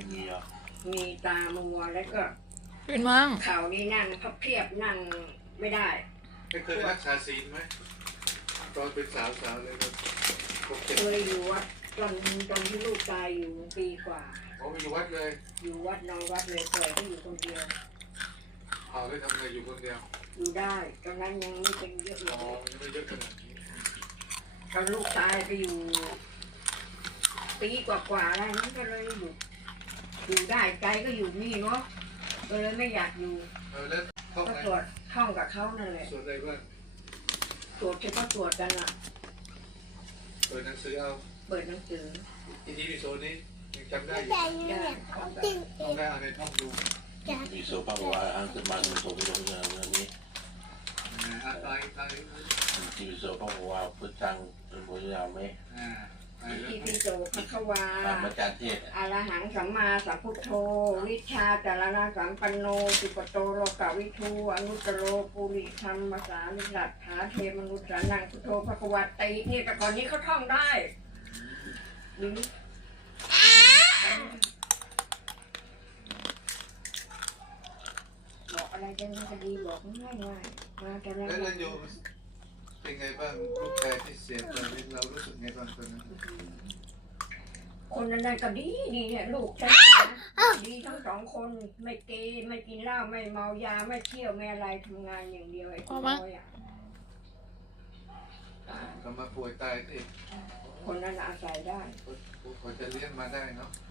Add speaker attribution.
Speaker 1: มีอ่ะ
Speaker 2: มีตามัวแล้วก็
Speaker 3: เป็นมั่ง
Speaker 2: เข่านี่นั่งพับเพียบนั่งไม่ได้
Speaker 4: ไม่เคยรักษาศีลไหมตอนเป็นสาวๆเลยครับปกติ
Speaker 2: เคยอยู่วัดตอนที่ลูกตายอยู่ปีกว่า
Speaker 4: ผมอยู่วัดเลย
Speaker 2: อยู่วัดนอนวัดเลยปล่อยให้อยู่คนเดียว
Speaker 4: เอาได้ทำอะไรอยู่คนเดียว
Speaker 2: อยู่ได้ตอนนั้นยังไม่เป็นเยอะเล
Speaker 4: อ๋อย ยังไม่เยอะขนาดนี้
Speaker 2: ตอนลูกตายไปอยู่ ปีกว่าๆแล้วนั้นก็เลยอยู่ได้ใจก็อยู่นี่เนาะก็เลยไม่อยากอยู่
Speaker 4: แล้วท่อง
Speaker 2: ก็
Speaker 4: ไหน
Speaker 2: ตรวจท่องกับเขานั่นแหละ
Speaker 4: ส่วนใดบ้าง
Speaker 2: ตรวจที่เขาตรวจกันอ่ะ
Speaker 4: เปิดหนังสือเอา
Speaker 2: เปิดหนังสือ
Speaker 4: อีทีวีโซนนี้ยังจำได้อยู่
Speaker 2: ได้
Speaker 4: ท่องได้อะไรท่องดู
Speaker 1: มีโซฟาว่าอังกฤษมาโซฟาตรงนี้
Speaker 4: ตาย
Speaker 1: ที่โซฟาว่าพุทธังเป็นบุญญาไหม
Speaker 2: ที่พิโสภควา
Speaker 1: ตามอาจารย์เทศ
Speaker 2: อรหังสัมมาสัมพุทโธวิชาจารณะสัมปันโนสุปโตโลกาวิทูอนุตตโรปุริธรรมสามิรัตถาเทมนุษย์สานังพุทโธภควาตินี่แต่ก่อนนี้เขาท่องได้นี่บอกอะไรกันก็ดีบอกง่ายๆมาแต่ละ
Speaker 4: แล้วโยมเป็นไงบ้างลูกชายที่เสียตอนนี้เรารู้สึกไงบ้างตอนนั้น
Speaker 2: คนนั้นก็ดีเนี่ยลูกใช่ไหมดีทั้งสองคนไม่เกย์ไม่กินเหล้าไม่เมายาไม่เที่ยวไม่อะไรทำงานอย่างเดียวไอ้คนน้อยอ่ะ
Speaker 4: ก็มาป่วยตายเอง
Speaker 2: คนนั้นอาศัยได้
Speaker 4: พอจะเลี้ยงมาได้เนาะ
Speaker 2: อ